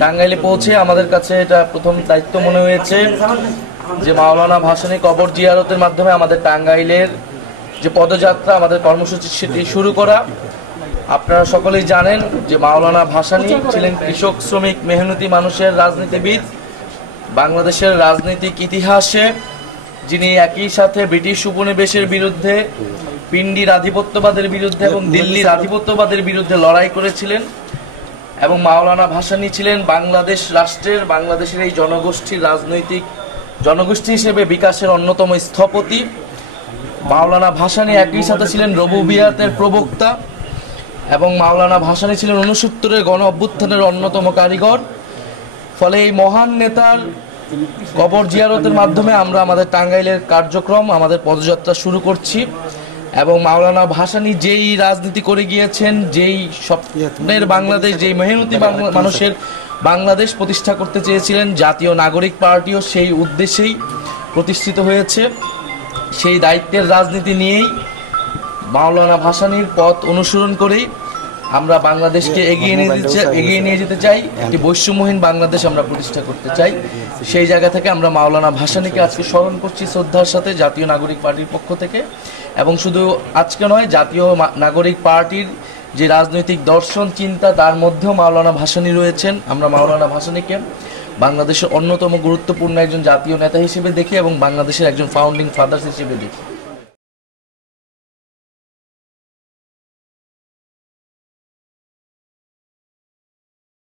টাঙ্গাইলে পৌঁছে আমাদের কাছে এটা প্রথম দায়িত্ব মনে হয়েছে যে মাওলানা ভাসানী কবর জিয়ারতের মাধ্যমে আমাদের টাঙ্গাইলের যে পদযাত্রা, আমাদের কর্মসূচি সেটি শুরু করা। আপনারা সকলেই জানেন যে মাওলানা ভাসানী ছিলেন কৃষক, শ্রমিক, মেহনতি মানুষের রাজনীতিবিদ। বাংলাদেশের রাজনৈতিক ইতিহাসে যিনি একই সাথে ব্রিটিশ উপনিবেশের বিরুদ্ধে, পিন্ডির আধিপত্যবাদের বিরুদ্ধে এবং দিল্লির আধিপত্যবাদের বিরুদ্ধে লড়াই করেছিলেন। এবং মাওলানা ভাসানী ছিলেন বাংলাদেশ রাষ্ট্রের, বাংলাদেশের এই জনগোষ্ঠীর রাজনৈতিক জনগোষ্ঠী হিসেবে বিকাশের অন্যতম স্থপতি। মাওলানা ভাসানী একই সাথে ছিলেন রবুবিয়াতের প্রবক্তা এবং মাওলানা ভাসানী ছিলেন 69-এর গণ অভ্যুত্থানের অন্যতম কারিগর। ফলে এই মহান নেতার কবর জিয়ারতের মাধ্যমে আমরা আমাদের টাঙ্গাইলের কার্যক্রম, আমাদের পদযাত্রা শুরু করছি। এবং মাওলানা ভাসানী যেই রাজনীতি করে গিয়েছেন, যেই স্বপ্নের বাংলাদেশ, যেই মেহনতি মানুষের বাংলাদেশ প্রতিষ্ঠা করতে চেয়েছিলেন, জাতীয় নাগরিক পার্টিও সেই উদ্দেশ্যেই প্রতিষ্ঠিত হয়েছে। সেই দায়িত্বের রাজনীতি নিয়েই মাওলানা ভাসানীর পথ অনুসরণ করেই আমরা বাংলাদেশকে এগিয়ে নিয়ে যেতে চাই। একটি বৈষম্যহীন বাংলাদেশ আমরা প্রতিষ্ঠা করতে চাই। সেই জায়গা থেকে আমরা মাওলানা ভাসানীকে আজকে স্মরণ করছি শ্রদ্ধার সাথে জাতীয় নাগরিক পার্টির পক্ষ থেকে। এবং শুধু আজকে নয়, জাতীয় নাগরিক পার্টির যে রাজনৈতিক দর্শন চিন্তা, তার মধ্যেও মাওলানা ভাসানী রয়েছেন। আমরা মাওলানা ভাসানীকে বাংলাদেশের অন্যতম গুরুত্বপূর্ণ একজন জাতীয় নেতা হিসেবে দেখি এবং বাংলাদেশের একজন ফাউন্ডিং ফাদার্স হিসেবে দেখি।